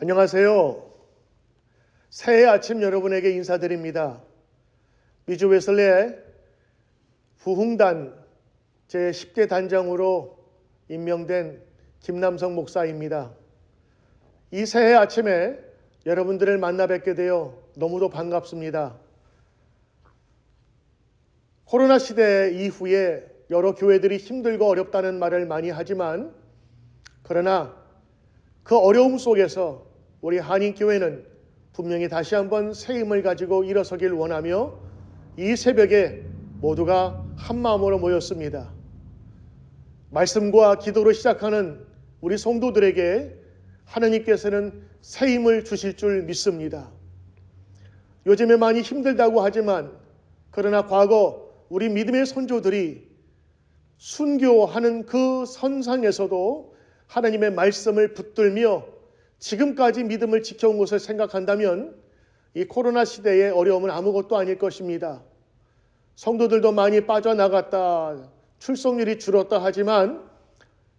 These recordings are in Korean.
안녕하세요. 새해 아침 여러분에게 인사드립니다. 미주 웨슬리의 부흥단 제10대 단장으로 임명된 김남성 목사입니다. 이 새해 아침에 여러분들을 만나 뵙게 되어 너무도 반갑습니다. 코로나 시대 이후에 여러 교회들이 힘들고 어렵다는 말을 많이 하지만, 그러나 그 어려움 속에서 우리 한인교회는 분명히 다시 한번 새 힘을 가지고 일어서길 원하며 이 새벽에 모두가 한마음으로 모였습니다. 말씀과 기도로 시작하는 우리 성도들에게 하나님께서는 새 힘을 주실 줄 믿습니다. 요즘에 많이 힘들다고 하지만, 그러나 과거 우리 믿음의 선조들이 순교하는 그 선상에서도 하나님의 말씀을 붙들며 지금까지 믿음을 지켜온 것을 생각한다면 이 코로나 시대의 어려움은 아무것도 아닐 것입니다. 성도들도 많이 빠져나갔다, 출석률이 줄었다 하지만,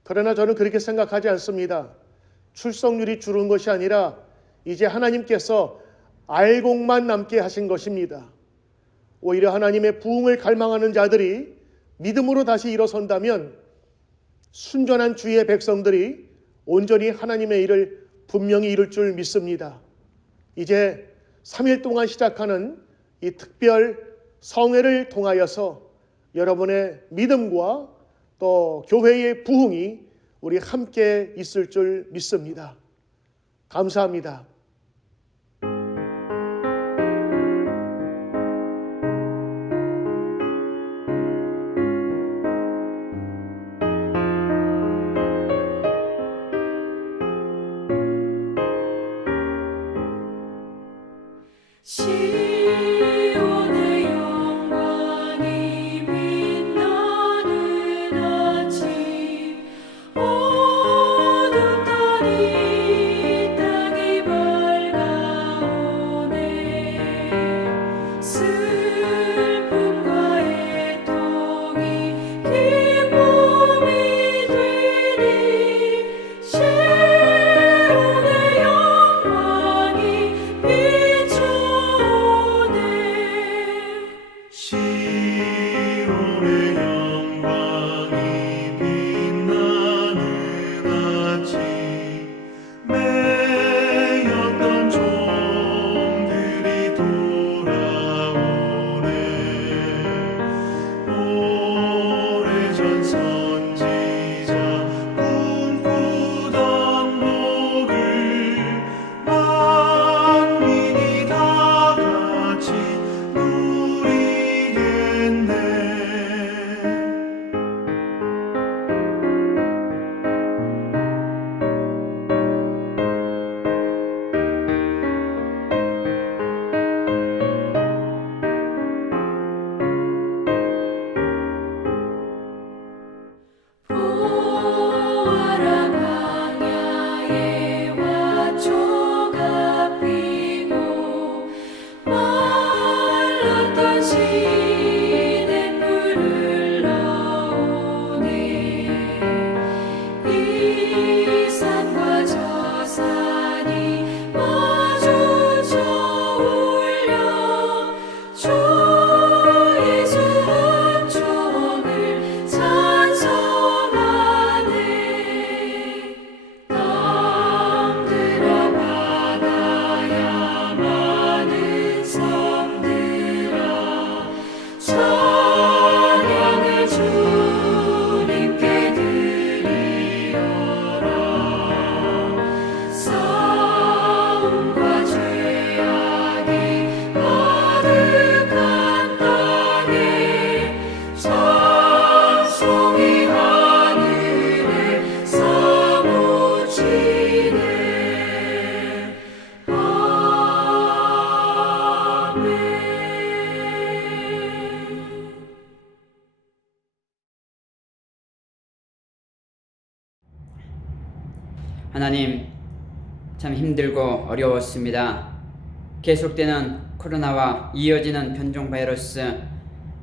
그러나 저는 그렇게 생각하지 않습니다. 출석률이 줄은 것이 아니라 이제 하나님께서 알곡만 남게 하신 것입니다. 오히려 하나님의 부흥을 갈망하는 자들이 믿음으로 다시 일어선다면 순전한 주의 백성들이 온전히 하나님의 일을 분명히 이룰 줄 믿습니다. 이제 3일 동안 시작하는 이 특별 성회를 통하여서 여러분의 믿음과 또 교회의 부흥이 우리 함께 있을 줄 믿습니다. 감사합니다. 시온의 영광이 빛나는 아침, 어둡더니 땅이 밝아오네. 슬픔과 애통이 기쁨이 되니, 시온의 영광이 시온의 영광이 빛나는 아침, 매였던 종들이 돌아오네. 오래전 선지자 꿈꾸던 복을 만민이 다 같이 누리겠네. 보아라, 광야에 화초가 피고 말랐던 시냇물을 흘러오네. 이 산과 저 산이 마주쳐 울려 주 예수 은총을 찬송하네. 땅들아, 바다야, 많은 섬들아, 찬양을 주님께 드리어라. 싸움과 죄악이 가득한 땅에 찬송이 하늘에 사무치네. 아멘. 하나님, 참 힘들고 어려웠습니다. 계속되는 코로나와 이어지는 변종 바이러스,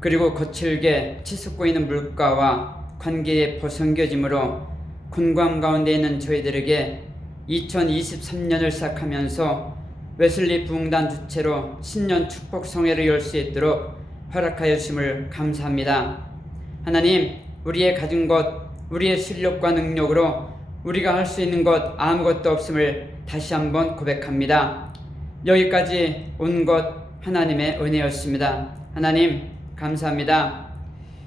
그리고 거칠게 치솟고 있는 물가와 관계의 보성겨짐으로 곤고함 가운데 있는 저희들에게 2023년을 시작하면서 웨슬리 부흥단 주최로 신년 축복 성회를 열 수 있도록 허락하여 주심을 감사합니다. 하나님, 우리의 가진 것, 우리의 실력과 능력으로 우리가 할 수 있는 것 아무것도 없음을 다시 한번 고백합니다. 여기까지 온 것 하나님의 은혜였습니다. 하나님 감사합니다.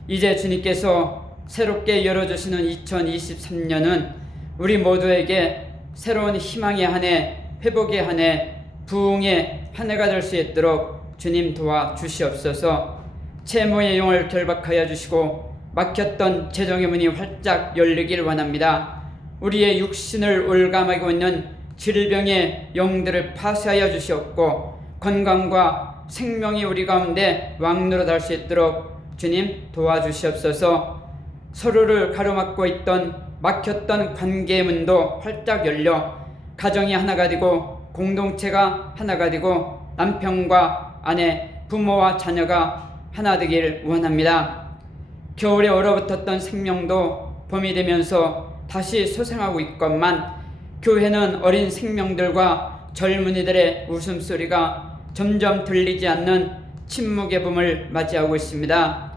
이제 주님께서 새롭게 열어주시는 2023년은 우리 모두에게 새로운 희망의 한 해, 회복의 한 해, 부흥의 한 해가 될 수 있도록 주님 도와주시옵소서. 채무의 영을 결박하여 주시고 막혔던 재정의 문이 활짝 열리길 원합니다. 우리의 육신을 올감하고 있는 질병의 영들을 파쇄하여 주시옵고 건강과 생명이 우리 가운데 왕노릇할 수 있도록 주님 도와주시옵소서. 서로를 가로막고 있던 막혔던 관계의 문도 활짝 열려 가정이 하나가 되고 공동체가 하나가 되고 남편과 아내, 부모와 자녀가 하나 되길 원합니다. 겨울에 얼어붙었던 생명도 봄이 되면서 다시 소생하고 있건만 교회는 어린 생명들과 젊은이들의 웃음소리가 점점 들리지 않는 침묵의 봄을 맞이하고 있습니다.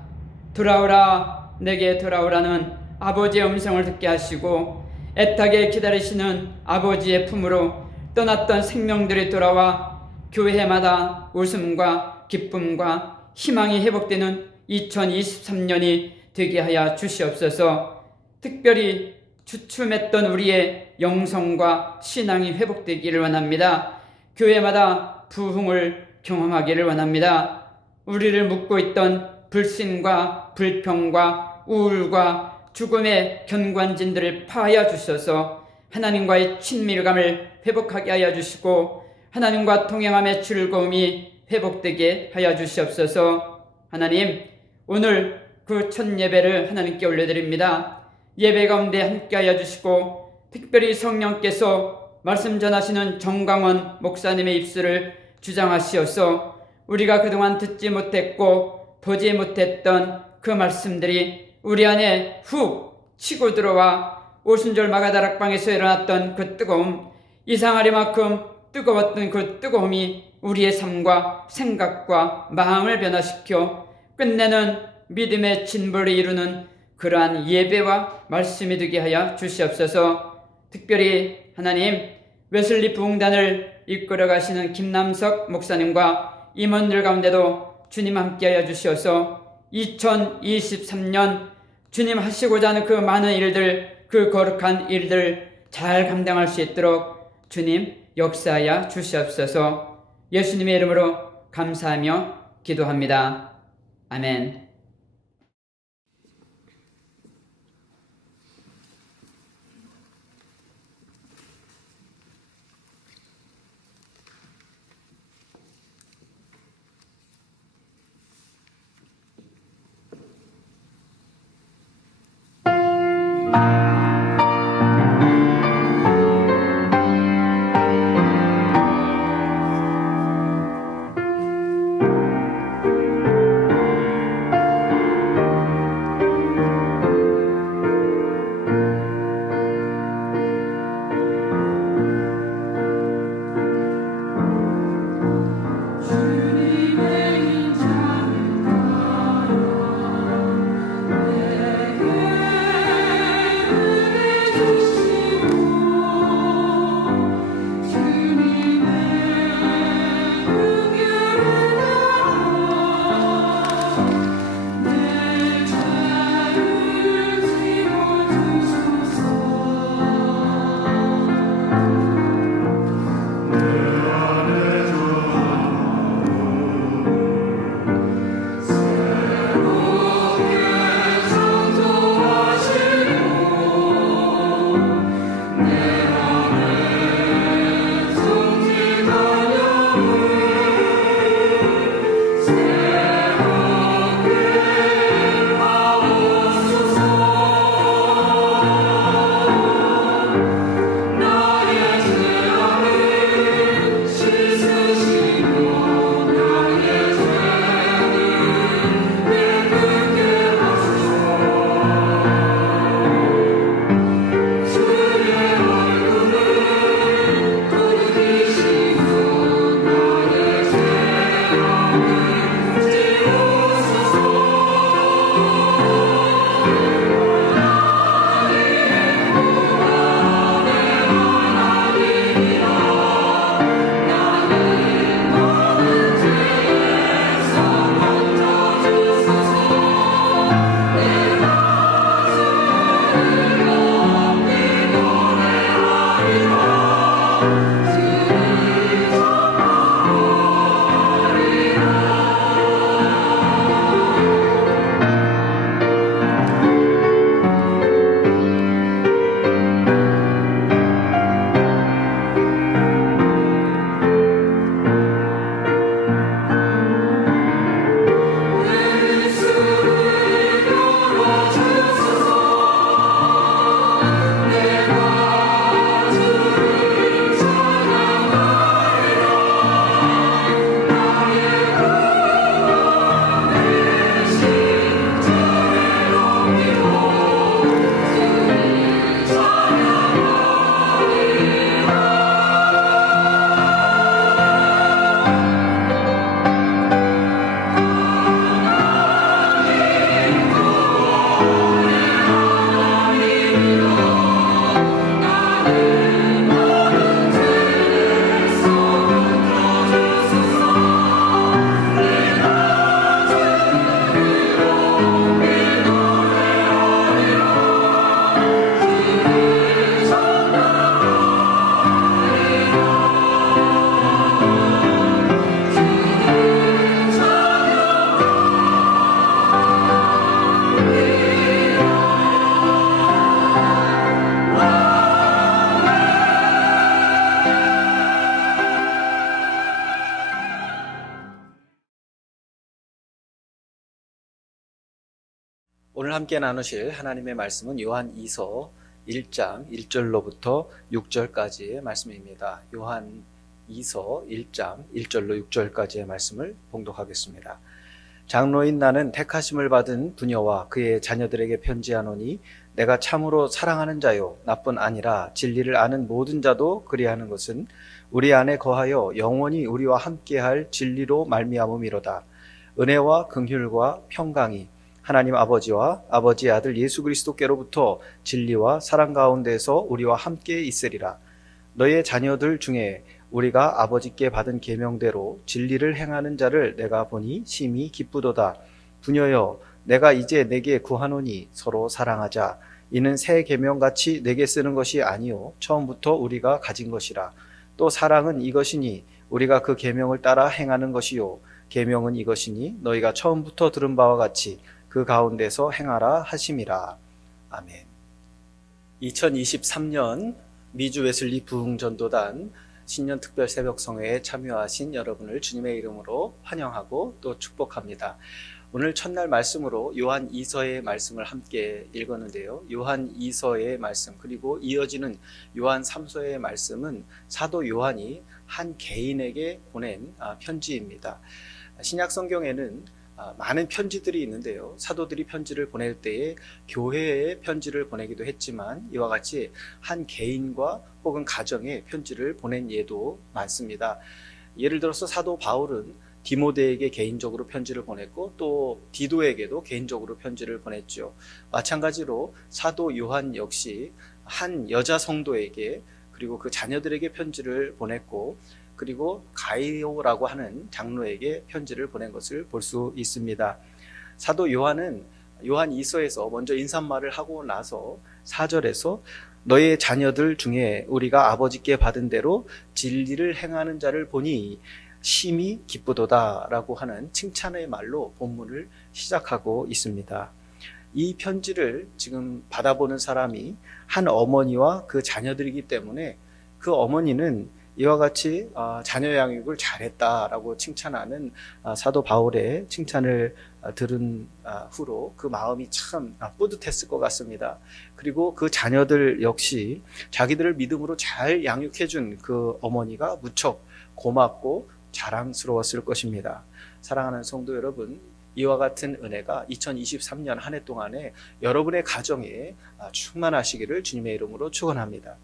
돌아오라, 내게 돌아오라는 아버지의 음성을 듣게 하시고 애타게 기다리시는 아버지의 품으로 떠났던 생명들이 돌아와 교회마다 웃음과 기쁨과 희망이 회복되는 2023년이 되게 하여 주시옵소서. 특별히 주춤했던 우리의 영성과 신앙이 회복되기를 원합니다. 교회마다 부흥을 경험하기를 원합니다. 우리를 묶고 있던 불신과 불평과 우울과 죽음의 견관진들을 파하여 주셔서 하나님과의 친밀감을 회복하게 하여 주시고 하나님과 동행함의 즐거움이 회복되게 하여 주시옵소서. 하나님, 오늘 그 첫 예배를 하나님께 올려드립니다. 예배 가운데 함께 하여 주시고 특별히 성령께서 말씀 전하시는 정강원 목사님의 입술을 주장하시어서 우리가 그동안 듣지 못했고 보지 못했던 그 말씀들이 우리 안에 훅 치고 들어와 오순절 마가다락방에서 일어났던 그 뜨거움, 이상하리만큼 뜨거웠던 그 뜨거움이 우리의 삶과 생각과 마음을 변화시켜 끝내는 믿음의 진보를 이루는 그러한 예배와 말씀이 되게 하여 주시옵소서. 특별히 하나님, 웨슬리 부흥단을 이끌어 가시는 김남석 목사님과 임원들 가운데도 주님 함께하여 주시어서 2023년 주님 하시고자 하는 그 많은 일들, 그 거룩한 일들 잘 감당할 수 있도록 주님 역사하여 주시옵소서. 예수님의 이름으로 감사하며 기도합니다. 아멘. 오늘 함께 나누실 하나님의 말씀은 요한 2서 1장 1절로부터 6절까지의 말씀입니다. 요한 2서 1장 1절로 6절까지의 말씀을 봉독하겠습니다. 장로인 나는 택하심을 받은 부녀와 그의 자녀들에게 편지하노니 내가 참으로 사랑하는 자요 나뿐 아니라 진리를 아는 모든 자도 그리하는 것은 우리 안에 거하여 영원히 우리와 함께할 진리로 말미암음이로다. 은혜와 긍휼과 평강이 하나님 아버지와 아버지의 아들 예수 그리스도께로부터 진리와 사랑 가운데서 우리와 함께 있으리라. 너의 자녀들 중에 우리가 아버지께 받은 계명대로 진리를 행하는 자를 내가 보니 심히 기쁘도다. 부녀여, 내가 이제 내게 구하노니 서로 사랑하자. 이는 새 계명같이 내게 쓰는 것이 아니요 처음부터 우리가 가진 것이라. 또 사랑은 이것이니 우리가 그 계명을 따라 행하는 것이요 계명은 이것이니 너희가 처음부터 들은 바와 같이 그 가운데서 행하라 하심이라. 아멘. 2023년 미주 웨슬리 부흥전도단 신년 특별 새벽 성회에 참여하신 여러분을 주님의 이름으로 환영하고 또 축복합니다. 오늘 첫날 말씀으로 요한 2서의 말씀을 함께 읽었는데요. 요한 2서의 말씀 그리고 이어지는 요한 3서의 말씀은 사도 요한이 한 개인에게 보낸 편지입니다. 신약 성경에는 많은 편지들이 있는데요. 사도들이 편지를 보낼 때에 교회에 편지를 보내기도 했지만 이와 같이 한 개인과 혹은 가정에 편지를 보낸 예도 많습니다. 예를 들어서 사도 바울은 디모데에게 개인적으로 편지를 보냈고 또 디도에게도 개인적으로 편지를 보냈죠. 마찬가지로 사도 요한 역시 한 여자 성도에게 그리고 그 자녀들에게 편지를 보냈고 그리고 가이오라고 하는 장로에게 편지를 보낸 것을 볼 수 있습니다. 사도 요한은 요한 2서에서 먼저 인사말을 하고 나서 4절에서 너의 자녀들 중에 우리가 아버지께 받은 대로 진리를 행하는 자를 보니 심히 기쁘도다 라고 하는 칭찬의 말로 본문을 시작하고 있습니다. 이 편지를 지금 받아보는 사람이 한 어머니와 그 자녀들이기 때문에 그 어머니는 이와 같이 자녀 양육을 잘했다라고 칭찬하는 사도 바울의 칭찬을 들은 후로 그 마음이 참 뿌듯했을 것 같습니다. 그리고 그 자녀들 역시 자기들을 믿음으로 잘 양육해준 그 어머니가 무척 고맙고 자랑스러웠을 것입니다. 사랑하는 성도 여러분, 이와 같은 은혜가 2023년 한 해 동안에 여러분의 가정에 충만하시기를 주님의 이름으로 축원합니다.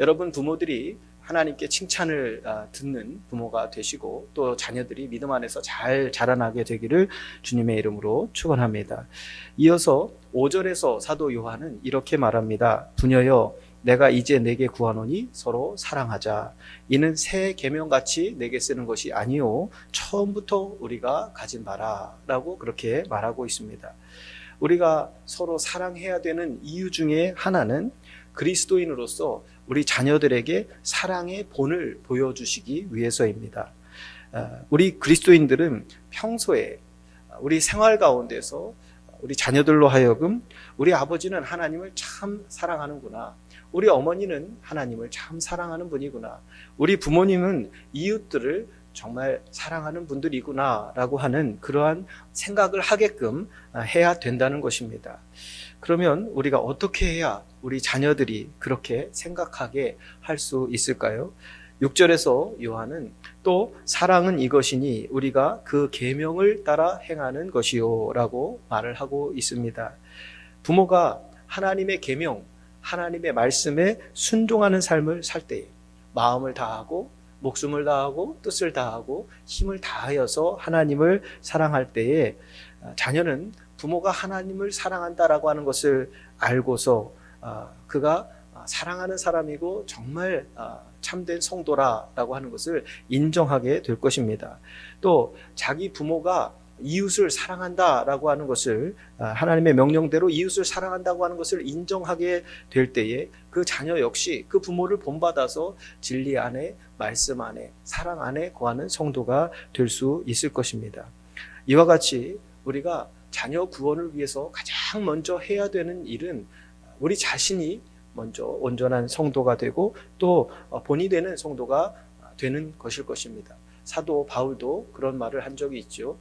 여러분 부모들이 하나님께 칭찬을 듣는 부모가 되시고 또 자녀들이 믿음 안에서 잘 자라나게 되기를 주님의 이름으로 축원합니다. 이어서 5절에서 사도 요한은 이렇게 말합니다. 부녀여, 내가 이제 내게 구하노니 서로 사랑하자. 이는 새 계명같이 내게 쓰는 것이 아니요 처음부터 우리가 가진 바라 라고 그렇게 말하고 있습니다. 우리가 서로 사랑해야 되는 이유 중에 하나는 그리스도인으로서 우리 자녀들에게 사랑의 본을 보여주시기 위해서입니다. 우리 그리스도인들은 평소에 우리 생활 가운데서 우리 자녀들로 하여금 우리 아버지는 하나님을 참 사랑하는구나, 우리 어머니는 하나님을 참 사랑하는 분이구나, 우리 부모님은 이웃들을 정말 사랑하는 분들이구나 라고 하는 그러한 생각을 하게끔 해야 된다는 것입니다. 그러면 우리가 어떻게 해야 우리 자녀들이 그렇게 생각하게 할 수 있을까요? 6절에서 요한은 또 사랑은 이것이니 우리가 그 계명을 따라 행하는 것이요 라고 말을 하고 있습니다. 부모가 하나님의 계명, 하나님의 말씀에 순종하는 삶을 살 때에 마음을 다하고 목숨을 다하고 뜻을 다하고 힘을 다하여서 하나님을 사랑할 때에 자녀는 부모가 하나님을 사랑한다라고 하는 것을 알고서 그가 사랑하는 사람이고 정말 참된 성도라라고 하는 것을 인정하게 될 것입니다. 또 자기 부모가 이웃을 사랑한다라고 하는 것을, 하나님의 명령대로 이웃을 사랑한다고 하는 것을 인정하게 될 때에 그 자녀 역시 그 부모를 본받아서 진리 안에, 말씀 안에, 사랑 안에 거하는 성도가 될 수 있을 것입니다. 이와 같이 우리가 자녀 구원을 위해서 가장 먼저 해야 되는 일은 우리 자신이 먼저 온전한 성도가 되고 또 본이 되는 성도가 되는 것일 것입니다. 사도 바울도 그런 말을 한 적이 있죠.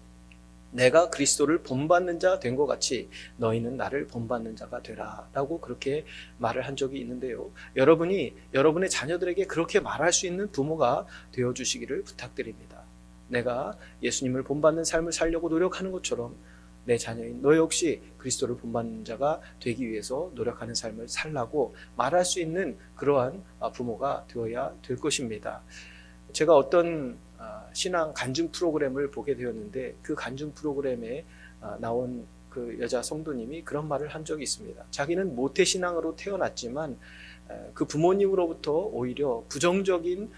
내가 그리스도를 본받는 자 된 것 같이 너희는 나를 본받는 자가 되라 라고 그렇게 말을 한 적이 있는데요. 여러분이 여러분의 자녀들에게 그렇게 말할 수 있는 부모가 되어주시기를 부탁드립니다. 내가 예수님을 본받는 삶을 살려고 노력하는 것처럼 내 자녀인 너 역시 그리스도를 본받는 자가 되기 위해서 노력하는 삶을 살라고 말할 수 있는 그러한 부모가 되어야 될 것입니다. 제가 어떤 신앙 간증 프로그램을 보게 되었는데 그 간증 프로그램에 나온 그 여자 성도님이 그런 말을 한 적이 있습니다. 자기는 모태신앙으로 태어났지만 그 부모님으로부터 오히려 부정적인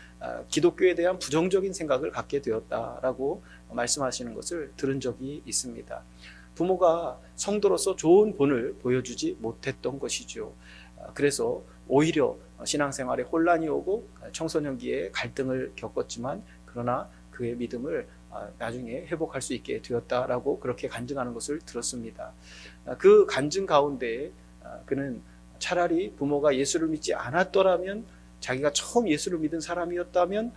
기독교에 대한 부정적인 생각을 갖게 되었다라고 말씀하시는 것을 들은 적이 있습니다. 부모가 성도로서 좋은 본을 보여주지 못했던 것이죠. 그래서 오히려 신앙생활에 혼란이 오고 청소년기에 갈등을 겪었지만 그러나 그의 믿음을 나중에 회복할 수 있게 되었다라고 그렇게 간증하는 것을 들었습니다. 그 간증 가운데 그는 차라리 부모가 예수를 믿지 않았더라면, 자기가 처음 예수를 믿은 사람이었다면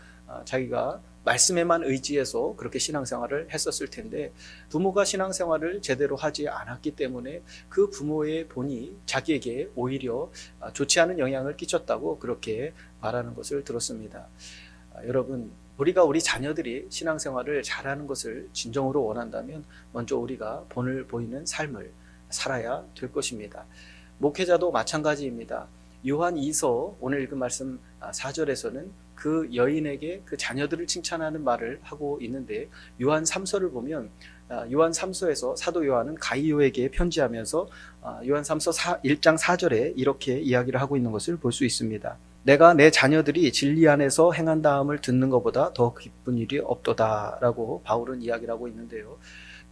자기가 말씀에만 의지해서 그렇게 신앙생활을 했었을 텐데 부모가 신앙생활을 제대로 하지 않았기 때문에 그 부모의 본이 자기에게 오히려 좋지 않은 영향을 끼쳤다고 그렇게 말하는 것을 들었습니다. 여러분, 우리가 우리 자녀들이 신앙생활을 잘하는 것을 진정으로 원한다면 먼저 우리가 본을 보이는 삶을 살아야 될 것입니다. 목회자도 마찬가지입니다. 요한 2서 오늘 읽은 말씀 4절에서는 그 여인에게 그 자녀들을 칭찬하는 말을 하고 있는데 요한 3서를 보면 요한 3서에서 사도 요한은 가이오에게 편지하면서 요한 3서 1장 4절에 이렇게 이야기를 하고 있는 것을 볼 수 있습니다. 내가 내 자녀들이 진리 안에서 행한다함을 듣는 것보다 더 기쁜 일이 없도다 라고 바울은 이야기를 하고 있는데요.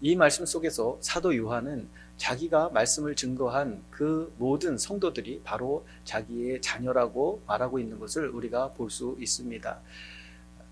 이 말씀 속에서 사도 요한은 자기가 말씀을 증거한 그 모든 성도들이 바로 자기의 자녀라고 말하고 있는 것을 우리가 볼 수 있습니다.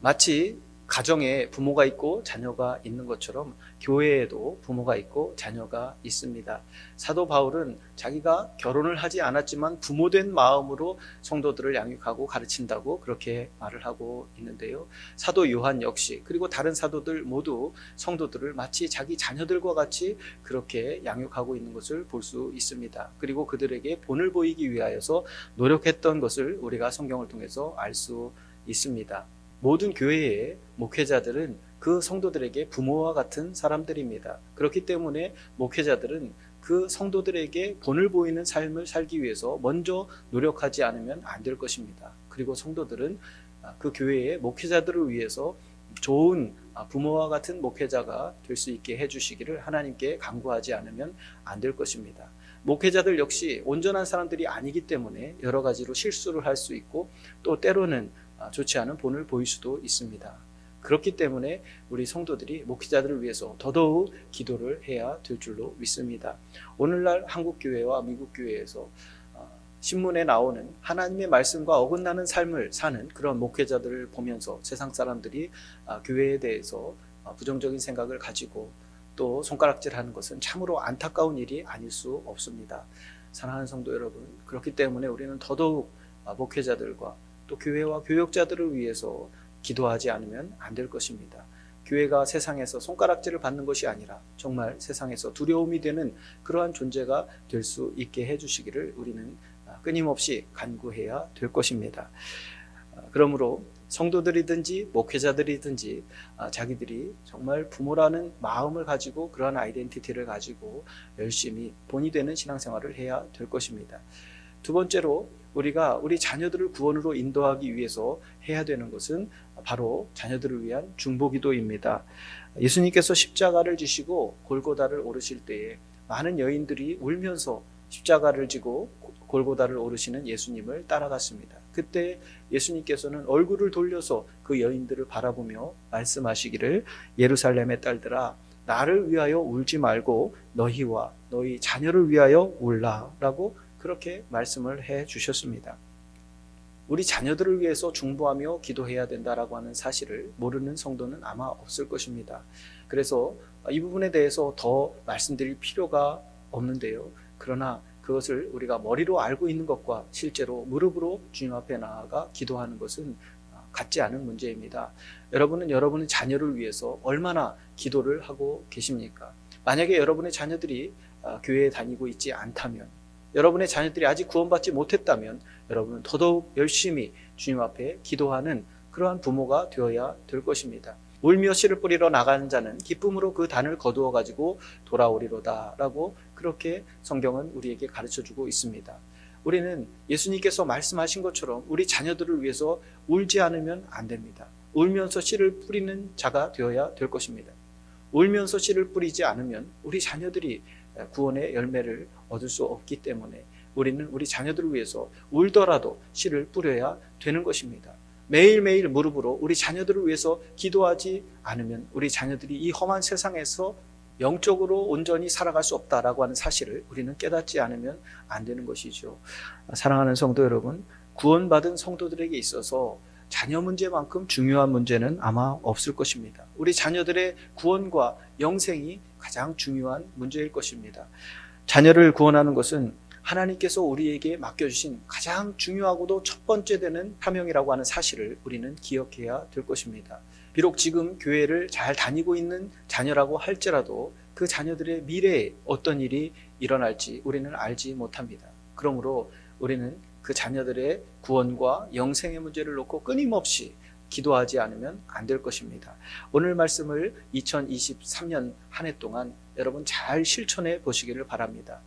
마치 가정에 부모가 있고 자녀가 있는 것처럼 교회에도 부모가 있고 자녀가 있습니다. 사도 바울은 자기가 결혼을 하지 않았지만 부모된 마음으로 성도들을 양육하고 가르친다고 그렇게 말을 하고 있는데요. 사도 요한 역시, 그리고 다른 사도들 모두 성도들을 마치 자기 자녀들과 같이 그렇게 양육하고 있는 것을 볼 수 있습니다. 그리고 그들에게 본을 보이기 위하여서 노력했던 것을 우리가 성경을 통해서 알 수 있습니다. 모든 교회의 목회자들은 그 성도들에게 부모와 같은 사람들입니다. 그렇기 때문에 목회자들은 그 성도들에게 본을 보이는 삶을 살기 위해서 먼저 노력하지 않으면 안 될 것입니다. 그리고 성도들은 그 교회의 목회자들을 위해서 좋은 부모와 같은 목회자가 될 수 있게 해주시기를 하나님께 간구하지 않으면 안 될 것입니다. 목회자들 역시 온전한 사람들이 아니기 때문에 여러 가지로 실수를 할 수 있고 또 때로는 좋지 않은 본을 보일 수도 있습니다. 그렇기 때문에 우리 성도들이 목회자들을 위해서 더더욱 기도를 해야 될 줄로 믿습니다. 오늘날 한국 교회와 미국 교회에서 신문에 나오는 하나님의 말씀과 어긋나는 삶을 사는 그런 목회자들을 보면서 세상 사람들이 교회에 대해서 부정적인 생각을 가지고 또 손가락질하는 것은 참으로 안타까운 일이 아닐 수 없습니다. 사랑하는 성도 여러분, 그렇기 때문에 우리는 더더욱 목회자들과 또 교회와 교역자들을 위해서 기도하지 않으면 안 될 것입니다. 교회가 세상에서 손가락질을 받는 것이 아니라 정말 세상에서 두려움이 되는 그러한 존재가 될 수 있게 해주시기를 우리는 끊임없이 간구해야 될 것입니다. 그러므로 성도들이든지 목회자들이든지 자기들이 정말 부모라는 마음을 가지고 그러한 아이덴티티를 가지고 열심히 본이 되는 신앙생활을 해야 될 것입니다. 두 번째로 우리가 우리 자녀들을 구원으로 인도하기 위해서 해야 되는 것은 바로 자녀들을 위한 중보기도입니다. 예수님께서 십자가를 지시고 골고다를 오르실 때에 많은 여인들이 울면서 십자가를 지고 골고다를 오르시는 예수님을 따라갔습니다. 그때 예수님께서는 얼굴을 돌려서 그 여인들을 바라보며 말씀하시기를 예루살렘의 딸들아 나를 위하여 울지 말고 너희와 너희 자녀를 위하여 울라라고 그렇게 말씀을 해 주셨습니다. 우리 자녀들을 위해서 중보하며 기도해야 된다라고 하는 사실을 모르는 성도는 아마 없을 것입니다. 그래서 이 부분에 대해서 더 말씀드릴 필요가 없는데요. 그러나 그것을 우리가 머리로 알고 있는 것과 실제로 무릎으로 주님 앞에 나아가 기도하는 것은 같지 않은 문제입니다. 여러분은 여러분의 자녀를 위해서 얼마나 기도를 하고 계십니까? 만약에 여러분의 자녀들이 교회에 다니고 있지 않다면, 여러분의 자녀들이 아직 구원받지 못했다면 여러분은 더더욱 열심히 주님 앞에 기도하는 그러한 부모가 되어야 될 것입니다. 울며 씨를 뿌리러 나가는 자는 기쁨으로 그 단을 거두어 가지고 돌아오리로다 라고 그렇게 성경은 우리에게 가르쳐주고 있습니다. 우리는 예수님께서 말씀하신 것처럼 우리 자녀들을 위해서 울지 않으면 안 됩니다. 울면서 씨를 뿌리는 자가 되어야 될 것입니다. 울면서 씨를 뿌리지 않으면 우리 자녀들이 구원의 열매를 얻을 수 없기 때문에 우리는 우리 자녀들을 위해서 울더라도 씨를 뿌려야 되는 것입니다. 매일매일 무릎으로 우리 자녀들을 위해서 기도하지 않으면 우리 자녀들이 이 험한 세상에서 영적으로 온전히 살아갈 수 없다라고 하는 사실을 우리는 깨닫지 않으면 안 되는 것이죠. 사랑하는 성도 여러분, 구원받은 성도들에게 있어서 자녀 문제만큼 중요한 문제는 아마 없을 것입니다. 우리 자녀들의 구원과 영생이 가장 중요한 문제일 것입니다. 자녀를 구원하는 것은 하나님께서 우리에게 맡겨주신 가장 중요하고도 첫 번째 되는 사명이라고 하는 사실을 우리는 기억해야 될 것입니다. 비록 지금 교회를 잘 다니고 있는 자녀라고 할지라도 그 자녀들의 미래에 어떤 일이 일어날지 우리는 알지 못합니다. 그러므로 우리는 그 자녀들의 구원과 영생의 문제를 놓고 끊임없이 기도하지 않으면 안 될 것입니다. 오늘 말씀을 2023년 한 해 동안 여러분 잘 실천해 보시기를 바랍니다.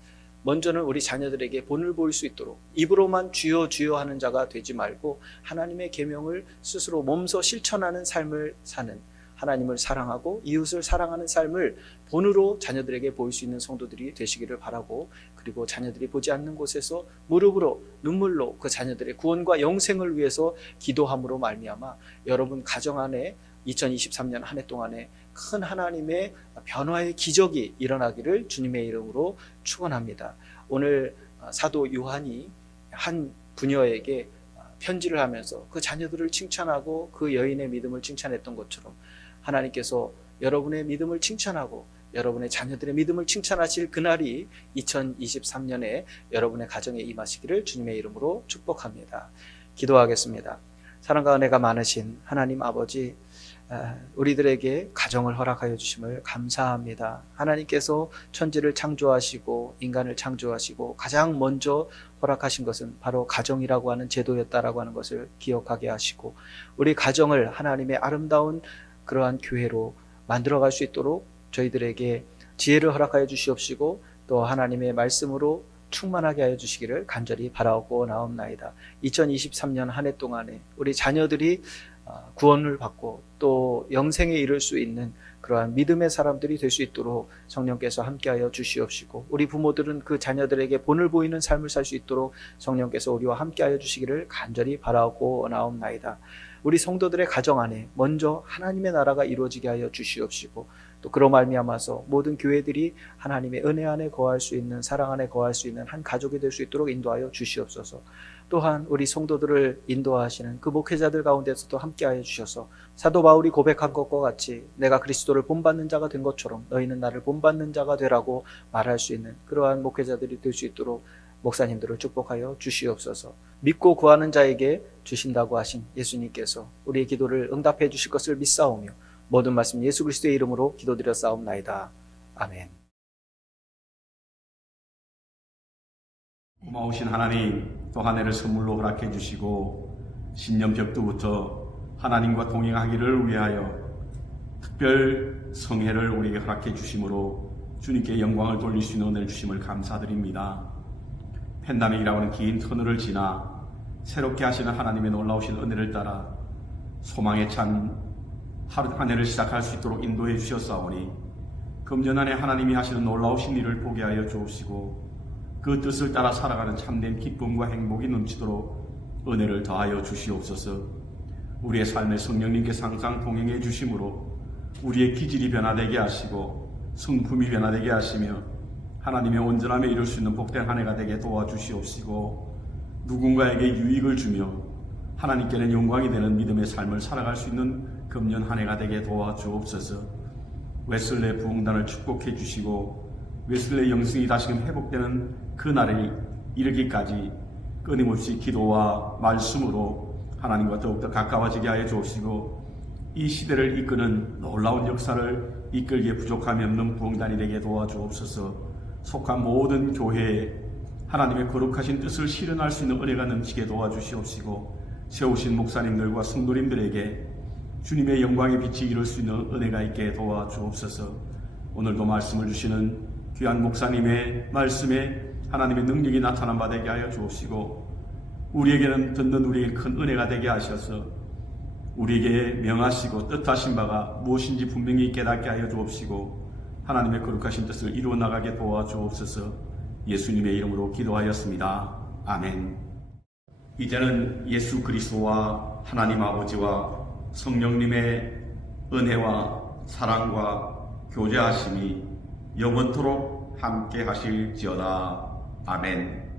먼저는 우리 자녀들에게 본을 보일 수 있도록 입으로만 주여 주여 하는 자가 되지 말고 하나님의 계명을 스스로 몸소 실천하는 삶을 사는, 하나님을 사랑하고 이웃을 사랑하는 삶을 본으로 자녀들에게 보일 수 있는 성도들이 되시기를 바라고, 그리고 자녀들이 보지 않는 곳에서 무릎으로 눈물로 그 자녀들의 구원과 영생을 위해서 기도함으로 말미암아 여러분 가정 안에 2023년 한 해 동안에 큰 하나님의 변화의 기적이 일어나기를 주님의 이름으로 축원합니다. 오늘 사도 요한이 한 부녀에게 편지를 하면서 그 자녀들을 칭찬하고 그 여인의 믿음을 칭찬했던 것처럼 하나님께서 여러분의 믿음을 칭찬하고 여러분의 자녀들의 믿음을 칭찬하실 그날이 2023년에 여러분의 가정에 임하시기를 주님의 이름으로 축복합니다. 기도하겠습니다. 사랑과 은혜가 많으신 하나님 아버지, 우리들에게 가정을 허락하여 주심을 감사합니다. 하나님께서 천지를 창조하시고 인간을 창조하시고 가장 먼저 허락하신 것은 바로 가정이라고 하는 제도였다라고 하는 것을 기억하게 하시고, 우리 가정을 하나님의 아름다운 그러한 교회로 만들어갈 수 있도록 저희들에게 지혜를 허락하여 주시옵시고 또 하나님의 말씀으로 충만하게 하여 주시기를 간절히 바라옵고 나옵나이다. 2023년 한 해 동안에 우리 자녀들이 구원을 받고 또 영생에 이를 수 있는 그러한 믿음의 사람들이 될 수 있도록 성령께서 함께하여 주시옵시고, 우리 부모들은 그 자녀들에게 본을 보이는 삶을 살 수 있도록 성령께서 우리와 함께하여 주시기를 간절히 바라옵고 나옵나이다. 우리 성도들의 가정 안에 먼저 하나님의 나라가 이루어지게 하여 주시옵시고 또 그로 말미암아서 모든 교회들이 하나님의 은혜 안에 거할 수 있는, 사랑 안에 거할 수 있는 한 가족이 될 수 있도록 인도하여 주시옵소서. 또한 우리 성도들을 인도하시는 그 목회자들 가운데서도 함께하여 주셔서 사도 바울이 고백한 것과 같이 내가 그리스도를 본받는 자가 된 것처럼 너희는 나를 본받는 자가 되라고 말할 수 있는 그러한 목회자들이 될 수 있도록 목사님들을 축복하여 주시옵소서. 믿고 구하는 자에게 주신다고 하신 예수님께서 우리의 기도를 응답해 주실 것을 믿사오며 모든 말씀 예수 그리스도의 이름으로 기도드렸사옵나이다. 아멘. 고마우신 하나님, 또 한 해를 선물로 허락해 주시고 신년 벽두부터 하나님과 동행하기를 위하여 특별 성회를 우리에게 허락해 주심으로 주님께 영광을 돌릴 수 있는 은혜를 주심을 감사드립니다. 팬데믹이라고 하는 긴 터널을 지나 새롭게 하시는 하나님의 놀라우신 은혜를 따라 소망에 찬 한 해를 시작할 수 있도록 인도해 주셨사오니 금년 한 해 하나님이 하시는 놀라우신 일을 보게 하여 주옵시고 그 뜻을 따라 살아가는 참된 기쁨과 행복이 넘치도록 은혜를 더하여 주시옵소서. 우리의 삶에 성령님께서 항상 동행해 주심으로 우리의 기질이 변화되게 하시고 성품이 변화되게 하시며 하나님의 온전함에 이룰 수 있는 복된 한 해가 되게 도와주시옵시고 누군가에게 유익을 주며 하나님께는 영광이 되는 믿음의 삶을 살아갈 수 있는 금년 한 해가 되게 도와주옵소서. 웨슬레 부흥단을 축복해 주시고 웨슬레 영성이 다시금 회복되는 그날에 이르기까지 끊임없이 기도와 말씀으로 하나님과 더욱더 가까워지게 하여 주옵시고 이 시대를 이끄는 놀라운 역사를 이끌기에 부족함이 없는 부흥단이 되게 도와주옵소서. 속한 모든 교회에 하나님의 거룩하신 뜻을 실현할 수 있는 은혜가 넘치게 도와주시옵시고 세우신 목사님들과 성도님들에게 주님의 영광의 빛이 이룰 수 있는 은혜가 있게 도와주옵소서. 오늘도 말씀을 주시는 귀한 목사님의 말씀에 하나님의 능력이 나타난 바 되게 하여 주옵시고 우리에게는 듣는 우리에게 큰 은혜가 되게 하셔서 우리에게 명하시고 뜻하신 바가 무엇인지 분명히 깨닫게 하여 주옵시고 하나님의 거룩하신 뜻을 이루어 나가게 도와주옵소서. 예수님의 이름으로 기도하였습니다. 아멘. 이제는 예수 그리스도와 하나님 아버지와 성령님의 은혜와 사랑과 교제하심이 영원토록 함께 하실지어다. 아멘.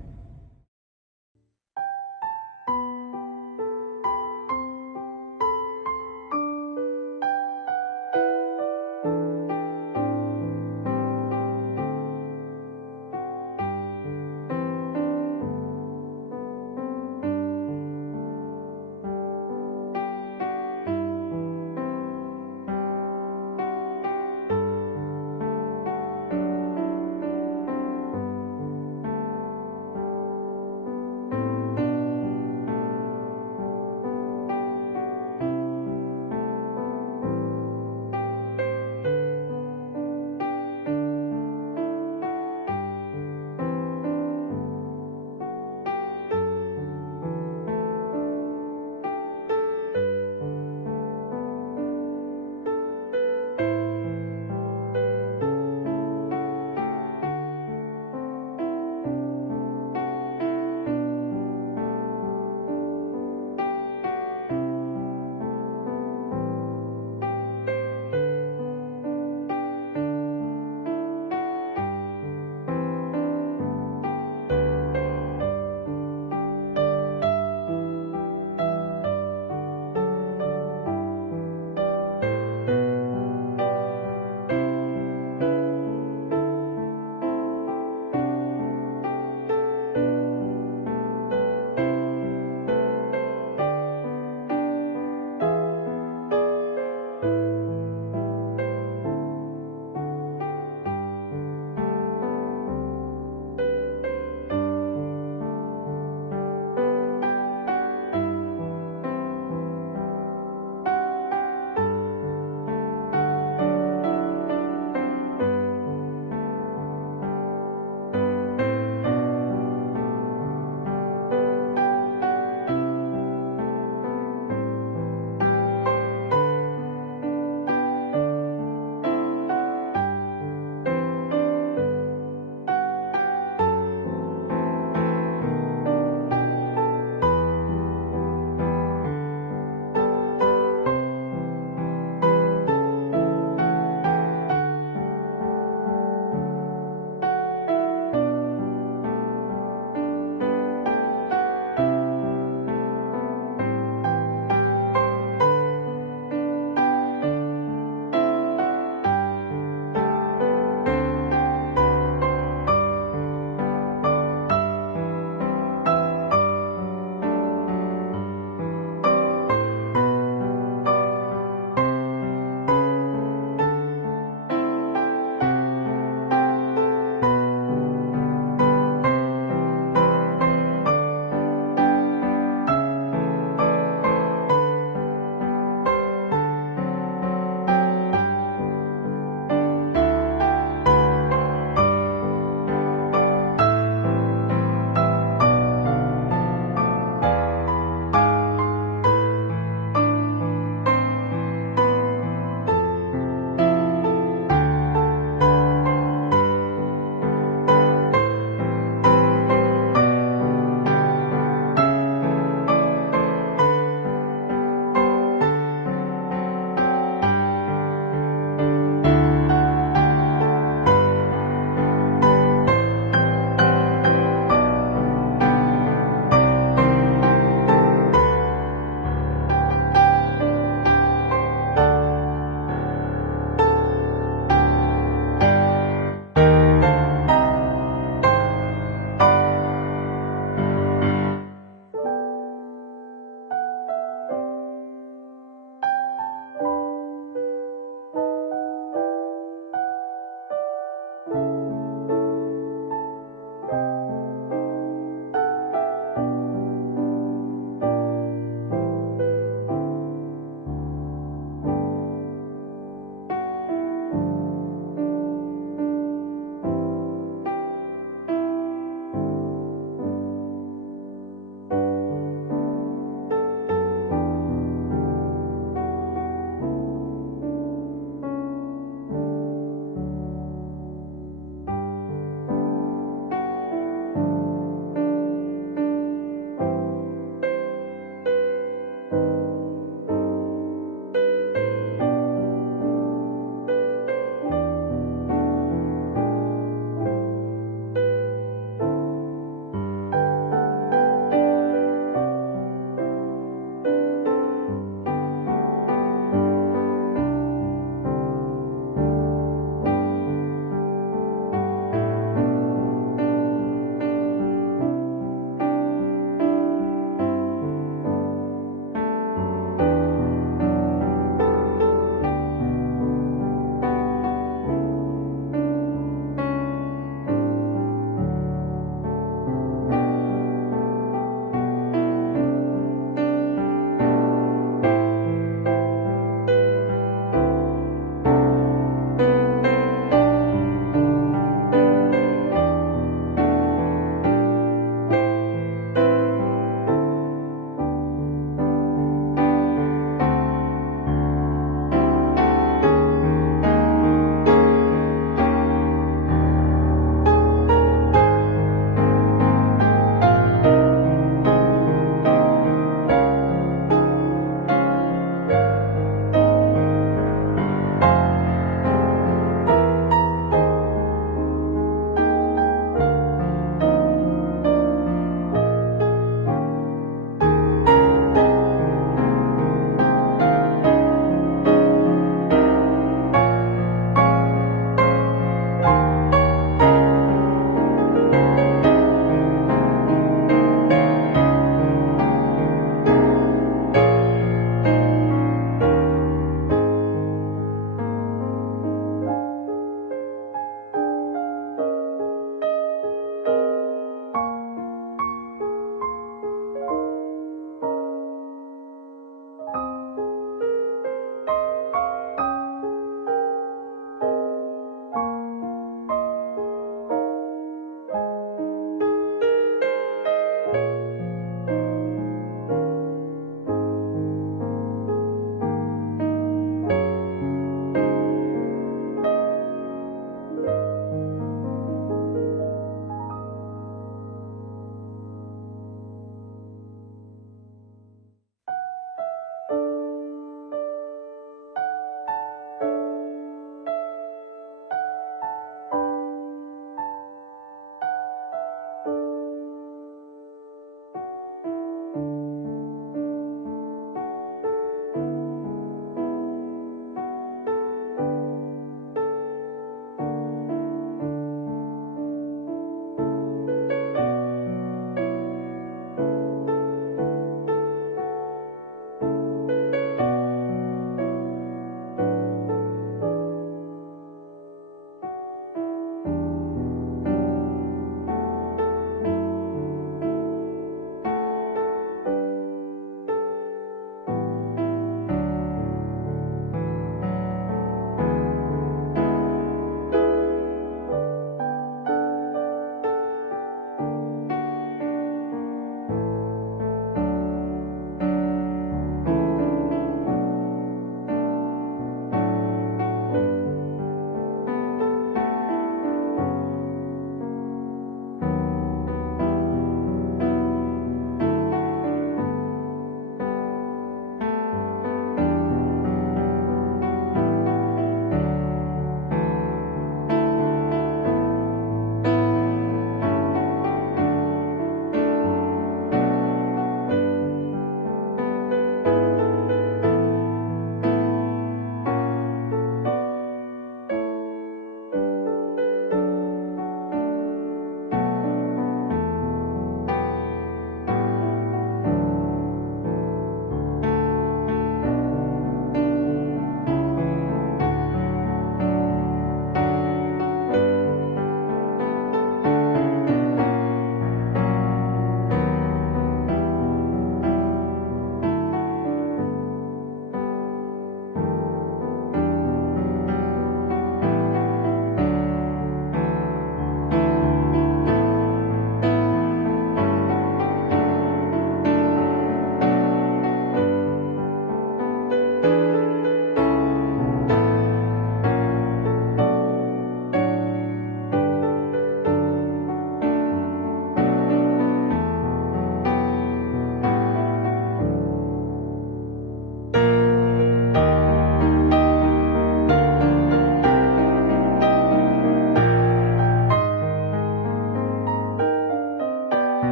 아